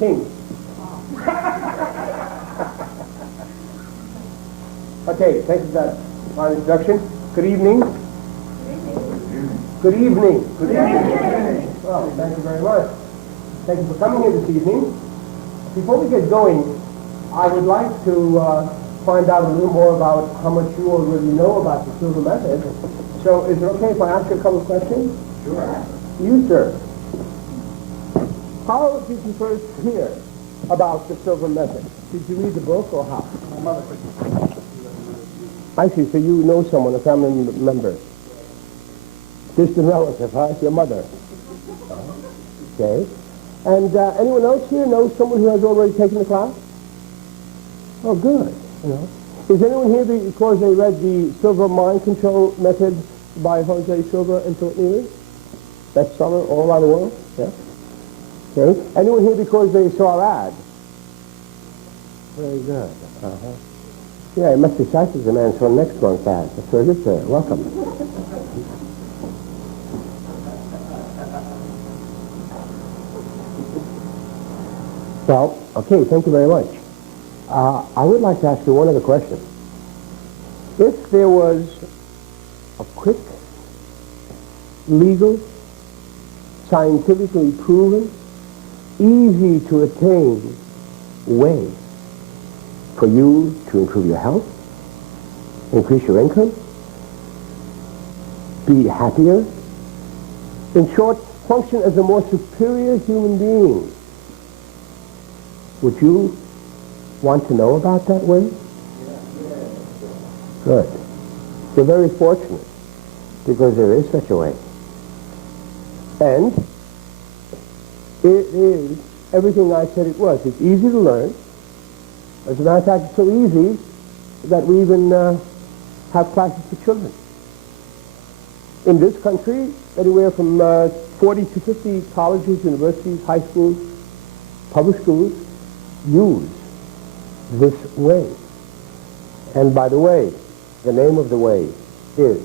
king. Okay, thank you for that fine introduction. Good evening. Good evening. Good evening. Well, thank you very much. Thank you for coming here this evening. Before we get going, I would like to find out a little more about how much you already know about the Silva method. So is it okay if I ask you a couple of questions? Sure. You, sir. How did you first hear about the Silva method? Did you read the book or how? My mother put I see, so you know someone, a family member. Distant relative, huh? Your mother. Okay. And anyone else here know someone who has already taken the class? Oh, good. You know. Is anyone here because they read the Silva mind control method by Jose Silva and Philip Neely? Bestseller all around the world? Yeah. Okay. Anyone here because they saw our ad? Very good. Uh-huh. Yeah, it must be excited as a man saw next month's ad. That's very good, sir. Welcome. Well, okay, thank you very much. I would like to ask you one other question. If there was a quick, legal, scientifically proven, easy to attain way for you to improve your health, increase your income, be happier, in short, function as a more superior human being, would you want to know about that way? Good. You're very fortunate because there is such a way. And it is everything I said it was. It's easy to learn. As a matter of fact, it's so easy that we even have classes for children. In this country, anywhere from 40 to 50 colleges, universities, high schools, public schools use this way. And by the way, the name of the way is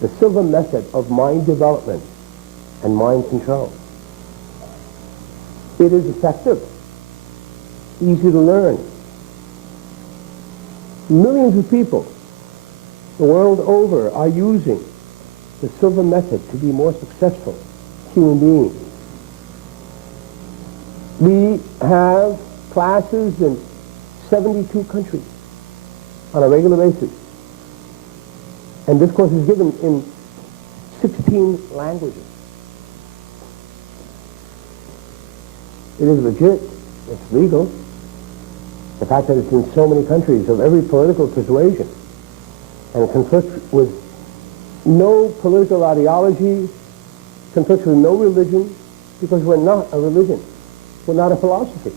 the Silva method of mind development and mind control. It is effective, easy to learn. Millions of people the world over are using the Silva method to be more successful human beings. We have classes in 72 countries on a regular basis. And this course is given in 16 languages. It is legit. It's legal. The fact that it's in so many countries of every political persuasion and conflicts with no political ideology, conflicts with no religion, because we're not a religion. We're not a philosophy.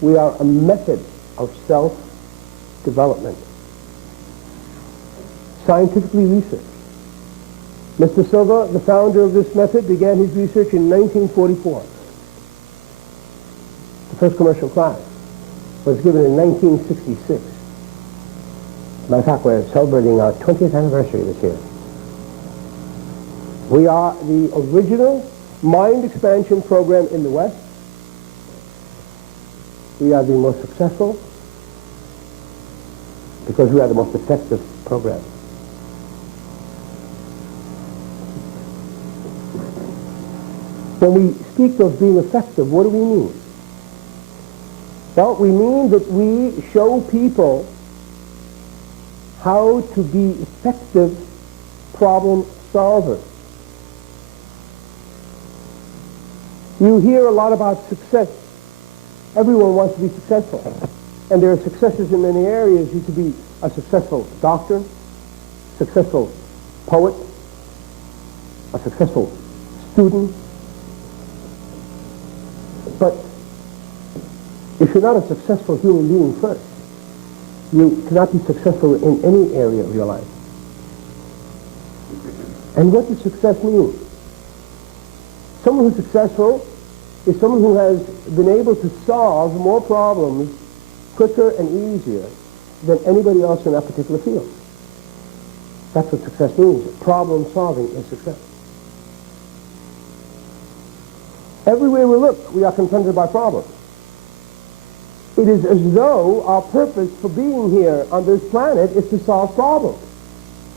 We are a method of self-development. Scientifically researched. Mr. Silva, the founder of this method, began his research in 1944. The first commercial class was given in 1966. Matter of fact, we're celebrating our 20th anniversary this year. We are the original mind expansion program in the West. We are the most successful because we are the most effective program. When we speak of being effective, what do we mean? Well, we mean that we show people how to be effective problem solvers. You hear a lot about success. Everyone wants to be successful. And there are successes in many areas. You could be a successful doctor, successful poet, a successful student. But if you're not a successful human being first, you cannot be successful in any area of your life. And what does success mean? Someone who's successful is someone who has been able to solve more problems quicker and easier than anybody else in that particular field. That's what success means. Problem solving is success. Everywhere we look, we are confronted by problems. It is as though our purpose for being here on this planet is to solve problems.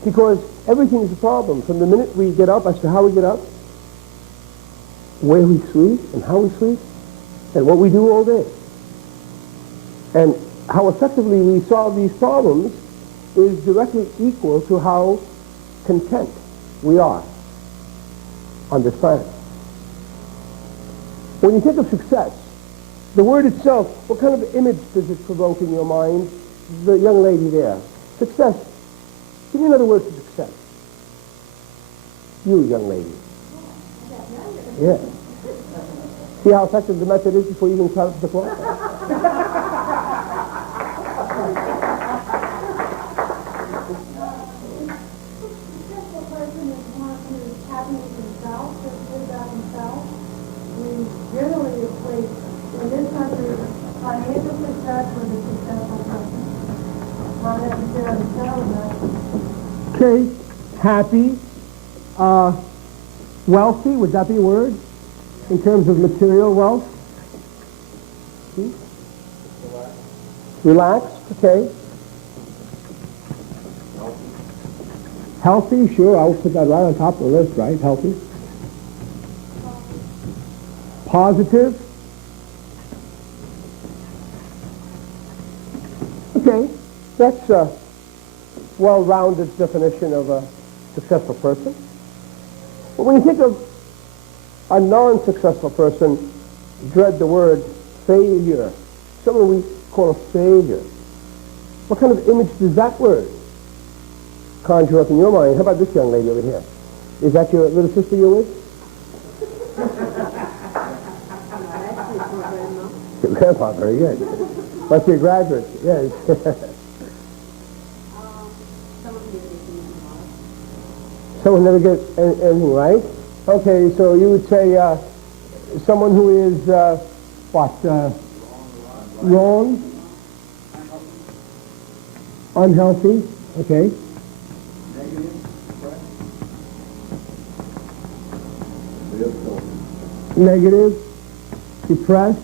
Because everything is a problem. From the minute we get up as to how we get up, where we sleep and how we sleep, and what we do all day. And how effectively we solve these problems is directly equal to how content we are on this planet. When you think of success, the word itself, what kind of image does it provoke in your mind? The young lady there. Success. Give me another word for success. You, young lady. Yeah. See how effective the method is before you even start the clock? Generally equate in this country financial success with a successful person. Not necessarily so, Okay, happy, wealthy, would that be a word? In terms of material wealth? Relaxed, okay. Healthy, sure, I'll put that right on top of the list, right? Healthy. Positive. Okay, that's a well-rounded definition of a successful person. But when you think of a non-successful person, dread the word failure. Someone we call a failure. What kind of image does that word conjure up in your mind? How about this young lady over here? Is that your little sister you're with? Your grandpa, very good. What's your graduate? Yes. Someone never gets anything right? Okay, so you would say someone who is, wrong? Unhealthy? Okay. Negative? Depressed?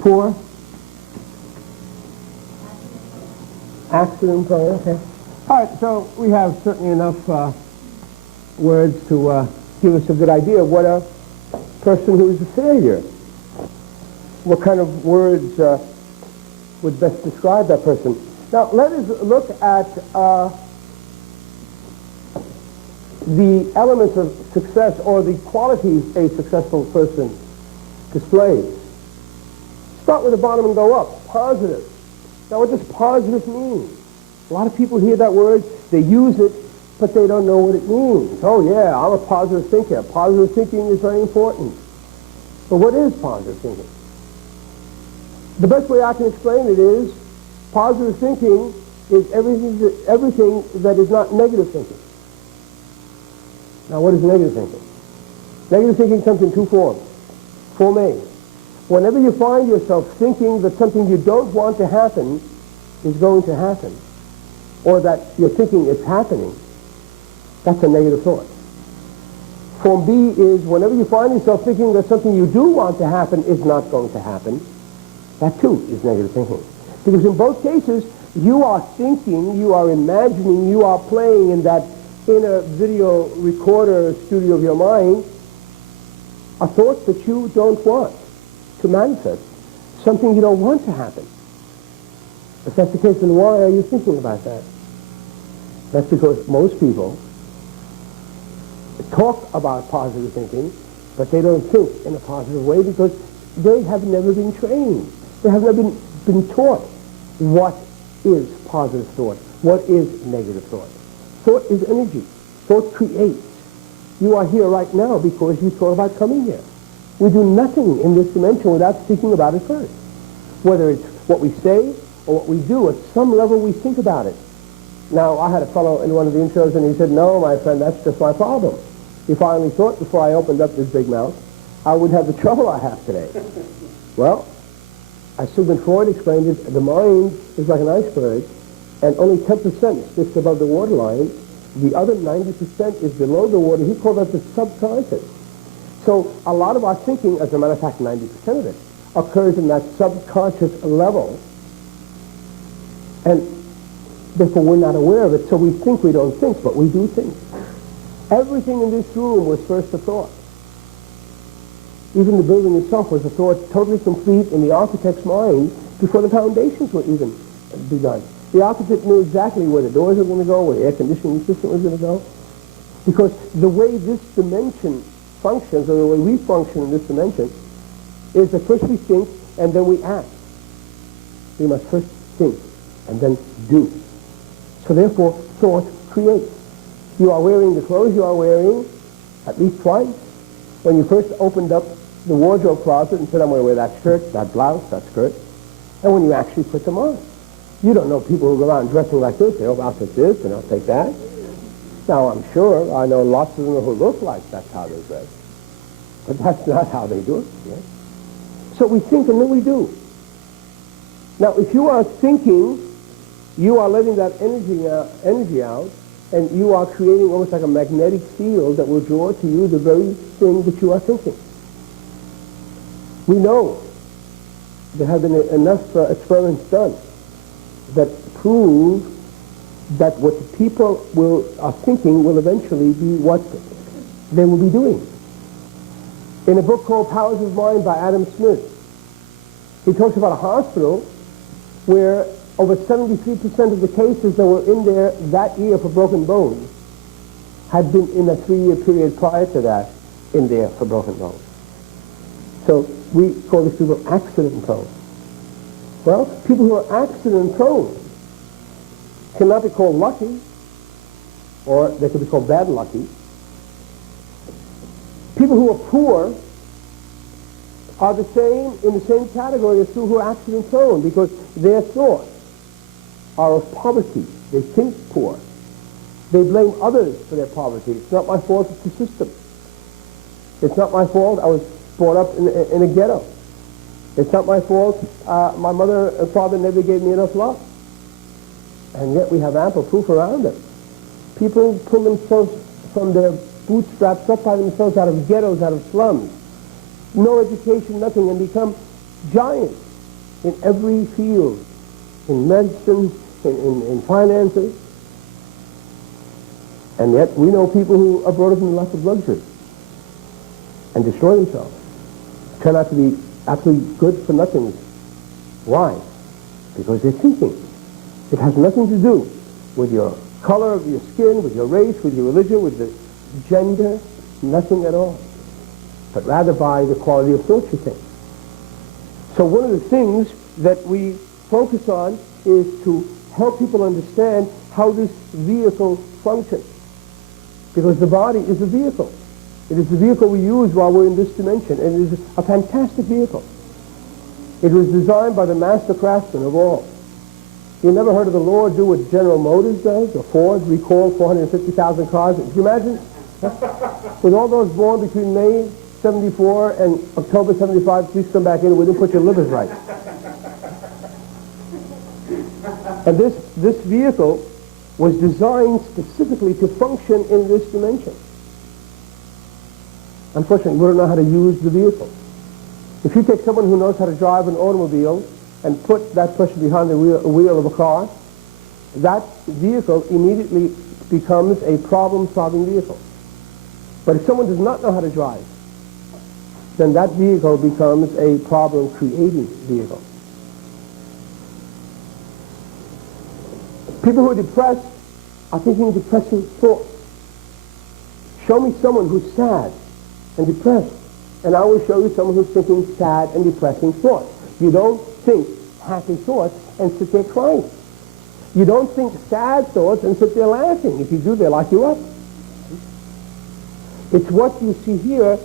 Poor? Accident prone, okay. All right, so we have certainly enough words to give us a good idea of what a person who is a failure, what kind of words would best describe that person. Now, let us look at the elements of success or the qualities a successful person displays. Start with the bottom and go up. Positive. Now, what does positive mean? A lot of people hear that word, they use it, but they don't know what it means. Oh, yeah, I'm a positive thinker. Positive thinking is very important. But what is positive thinking? The best way I can explain it is positive thinking is everything that is not negative thinking. Now, what is negative thinking? Negative thinking comes in two forms. Form A. Whenever you find yourself thinking that something you don't want to happen is going to happen, or that you're thinking it's happening, that's a negative thought. Form B is whenever you find yourself thinking that something you do want to happen is not going to happen, that too is negative thinking. Because in both cases, you are thinking, you are imagining, you are playing in that inner video recorder studio of your mind a thought that you don't want to manifest, something you don't want to happen. If that's the case, then why are you thinking about that? That's because most people talk about positive thinking, but they don't think in a positive way because they have never been trained. They have never been taught what is positive thought, what is negative thought. Thought is energy. Thought creates. You are here right now because you thought about coming here. We do nothing in this dimension without thinking about it first. Whether it's what we say or what we do, at some level we think about it. Now, I had a fellow in one of the intros and he said, no, my friend, that's just my problem. He finally thought before I opened up this big mouth, I would have the trouble I have today. Well, as Sigmund Freud explained it, the mind is like an iceberg and only 10% sticks above the waterline The other 90% is below the water. He called that the subconscious. So a lot of our thinking, as a matter of fact, 90% of it, occurs in that subconscious level. And therefore we're not aware of it, so we think we don't think, but we do think. Everything in this room was first a thought. Even the building itself was a thought totally complete in the architect's mind before the foundations were even begun. The architect knew exactly where the doors were going to go, where the air conditioning system was going to go. Because the way this dimension functions, or the way we function in this dimension, is that first we think and then we act. We must first think and then do. So therefore, thought creates. You are wearing the clothes you are wearing at least twice. When you first opened up the wardrobe closet and said, I'm going to wear that shirt, that blouse, that skirt, and when you actually put them on. You don't know people who go around dressing like this. They'll take this and I'll take that. Now, I'm sure I know lots of them who look like that's how they dress. But that's not how they do it. Yes? So we think and then we do. Now, if you are thinking, you are letting that energy out, and you are creating almost like a magnetic field that will draw to you the very thing that you are thinking. We know there have been enough experiments done that prove that what the people are thinking will eventually be what they will be doing. In a book called Powers of Mind by Adam Smith, he talks about a hospital where over 73% of the cases that were in there that year for broken bones had been in a 3-year period prior to that in there for broken bones. So we call these people accident prone. Well, people who are accident prone cannot be called lucky, or they could be called bad lucky. People who are poor are in the same category as people who are accident prone, because their thoughts are of poverty. They think poor. They blame others for their poverty. It's not my fault, it's the system. It's not my fault, I was brought up in a ghetto. It's not my fault, my mother and father never gave me enough love. And yet we have ample proof around it. People pull themselves from their bootstraps up by themselves out of ghettos, out of slums. No education, nothing, and become giants in every field. In medicine, in finances. And yet we know people who are brought up in lots of luxury and destroy themselves. Turn out to be absolutely good for nothing. Why? Because they're thinking. It has nothing to do with your color of your skin, with your race, with your religion, with the gender, nothing at all. But rather by the quality of thought you think. So one of the things that we focus on is to help people understand how this vehicle functions. Because the body is a vehicle. It is the vehicle we use while we're in this dimension, and it is a fantastic vehicle. It was designed by the master craftsman of all. You never heard of the Lord do what General Motors does, or Ford, recall 450,000 cars? Can you imagine? With all those born between May 74 and October 75, please come back in. We didn't put your livers right. And this vehicle was designed specifically to function in this dimension. Unfortunately, we don't know how to use the vehicle. If you take someone who knows how to drive an automobile and put that person behind the wheel of a car, that vehicle immediately becomes a problem-solving vehicle. But if someone does not know how to drive, then that vehicle becomes a problem-creating vehicle. People who are depressed are thinking depressing thoughts. Show me someone who's sad and depressed, and I will show you someone who's thinking sad and depressing thoughts. You don't think happy thoughts and sit there crying. You don't think sad thoughts and sit there laughing. If you do, they lock you up. It's what you see here